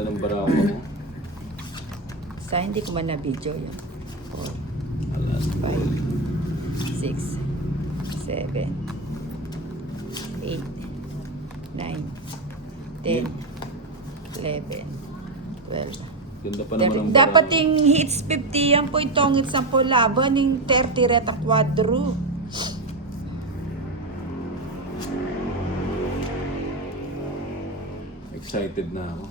Anong barawa mo? Sa hindi ko man na-video yun. 4, Alas. 5, 6, 7, 8, 9, 10, 11, 12. Ganda pa naman ang Dapat barawa. yung hits 50 yan po itong hits 10 laban yung 30 reta quadro. Excited na ako.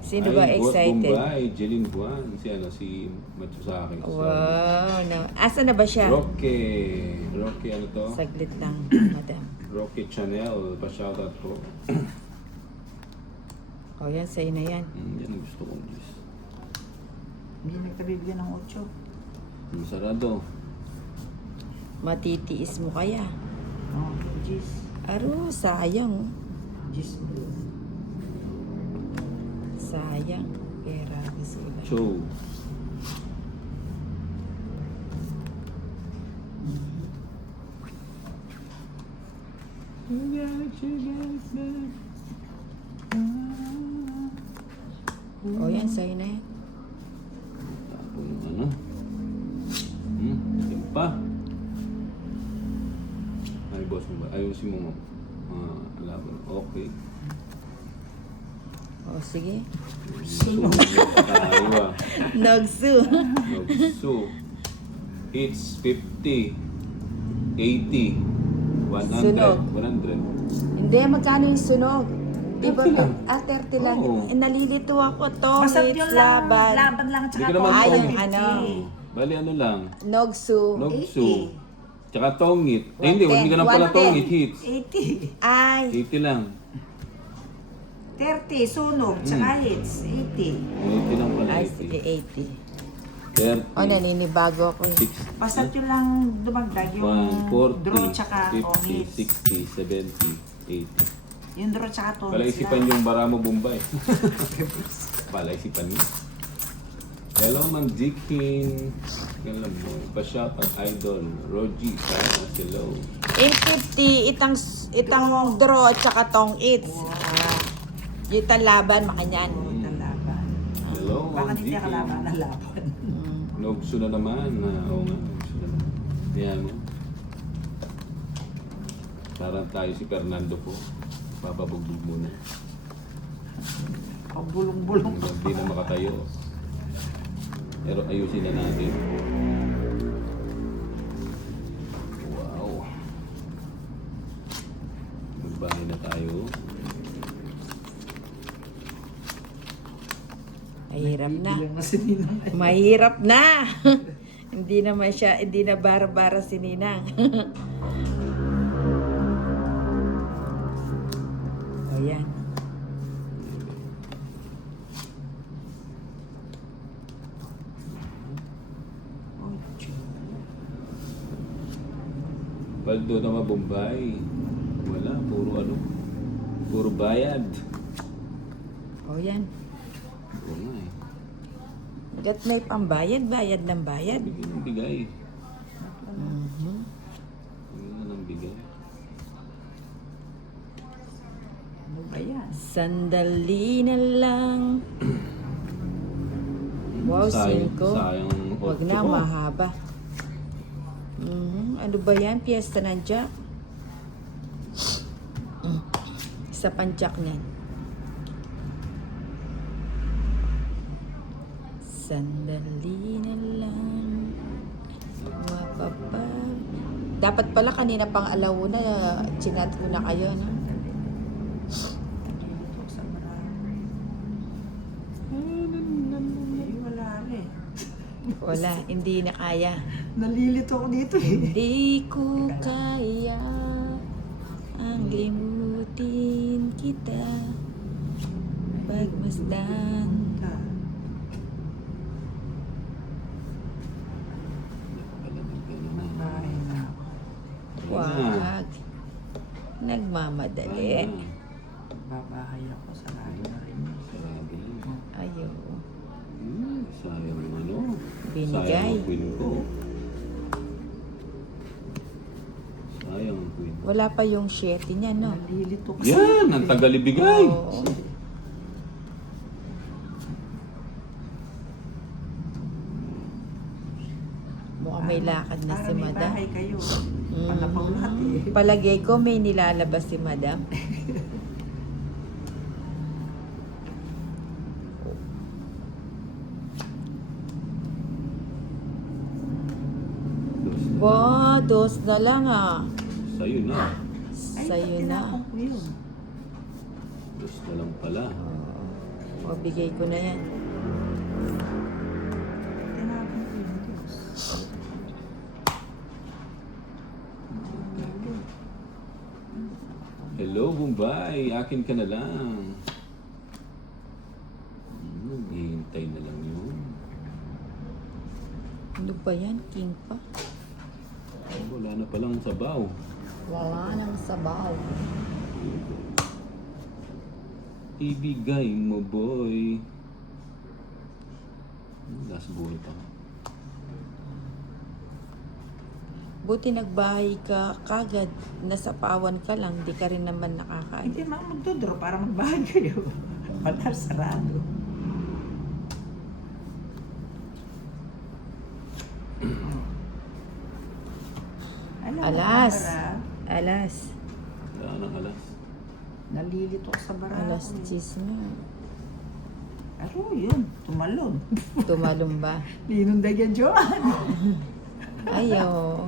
Sino ba excited? Bombay, Jeline Buwan. Si Matsusaki. Wow. Asa na ba siya? Rocky ano to? Saglit lang, madam. Rocky Chanel. Pa-shoutout po. O yan, sa'yo na yan. Yan ang gusto kong Diyos. Hindi nagkabibigyan ng 8. Masarado. Matitiis mo kaya. Oh, Gis. Aro, sayang. Gis blue. Sayang. Pera sila. Show. O yan, sa'yo na yan. Tapos yung ano. Yung pa. Ay, boss mo ba? Ayusin mo mo. Alaban. Okay. O sige. Sumo. Tayo ah. Nagsu. Nagsu. It's 50. 80. 100. Sunog. 100. Hindi, magkano yung sunog? Di ba? 30 lang. 30 lang. Oo. Nalilito ako to. Basta It's yun lang, laban. laban lang at Hindi saka ko naman Ay, tong- yung ano. Bali ano lang. Nogsu. Nogsu. Tsaka tongit. Eh hindi, hindi ka lang pala 110. tongit. Hits. 80. Ay. 80 lang. 30, sunog, tsaka hits, 80. 80 lang pala. Ay, 80. sige, 80. 30. O, naninibago ako eh. 60. Basta yun lang dumagdag, yung 140, draw tsaka 50, hits. 60, 70, 80. Yung draw tsaka hits Palaisipan yung Baramo Bombay. Palaisipan niyo. Hello, Ma'am Jikin. Ganun mo. Pa-shout at Idol. Roji. Hello. In 50, itang draw at saka tong its. Yung laban, makanyan. Laban. Hello, Baka Ma'am hindi ka Jikin. laban na laban. Nogso na naman. Oo nga. Nogso na naman. Yan mo. Parang tayo si Fernando po. Papabugbog muna. Pabulong-bulong. Hanggang di na makatayo. Pero ayusin na natin. Wow. Magbahay na tayo. Mahirap na. Bilang na si Ninang. Mahirap na. Hindi naman siya, hindi na bara-bara si Ninang. O yan. Baldo na Bombay. Wala, puro ano. Puro bayad. O yan. Oo nga eh. Gat may pambayad, bayad ng bayad. Bigyan ng bigay. Mhm. Bigyan ng bigay. Ano ba yan? Sandali na lang. Wow, Sayang- 5. sayang Huwag otso na, ko. mahaba. Ano ba yan? Piyesta ng Jack? Sa panjak niyan. Sandali na lang. Wapapa. Dapat pala kanina pang alauna, chinat ko na kayo, no? Dito sa marami. Wala rin. Wala, hindi na kaya. Nalilito ako dito eh. Hindi ko kaya ang limutin kita. Pagmasdan. Ay, nako. Wag. Nagmamadali. Babahay ako sa layo na rin. Ayaw. Sayang yung ano. Binigay. Sayang ang queen ko. Sayang ang queen. Wala pa yung 7 niya, no? Nalilito ko. Yan! Ang tagal ibigay! Oo. Mukhang may lakad na si Para may madam. bahay kayo. Mm. Palapaw lahat eh. Palagay ko may nilalabas si madam. Wow, dos na lang ah. Sa'yo na. Sa'yo na. tinapon ko yun. Dos na lang pala. O, bigay ko na yan. Tinapon ko yun, Diyos. Hello, Bombay. Akin ka na lang. Hihintay na lang yun. Ano ba yan? King pa? Wala na palang sabaw. Wala nang sabaw. Ibigay mo, boy. Last buhay pa. Buti nagbahay ka kagad. Nasapawan ka lang. Di ka rin naman nakakain. Hindi mga magdodraw para magbahay kayo. Wala, sarado. Alam mo, Alas. Bara, Alas. Wala nang alas. nalilito ko sa barako. Alas eh. 10 na. Aro, yun. Tumalon. Tumalong ba? Linundag yan, Joan. Ayaw.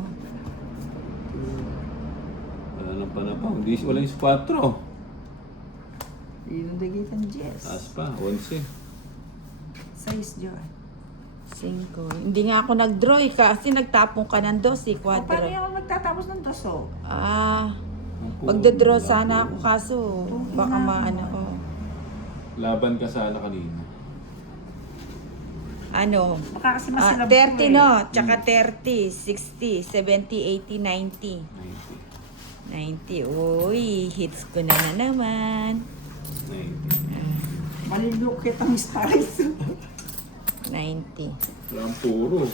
Wala nang panapang. Wala yung 4. Linundag yan, Jess. Taas pa, 11. 6, Joan. 5. Hindi nga ako nag-draw eh, kasi nagtapong ka ng 2, O, paano 4. yung magtatapos ng taso? Ah, magdodraw sana ako kaso baka maano ko. Laban ka sana kanina. Ano? Baka kasi masilab 30 no, tsaka 30, 60, 70, 80, 90. 90. 90. Uy, hits ko na naman. 90. Malilukit ang stars. 90. Wala ang puro.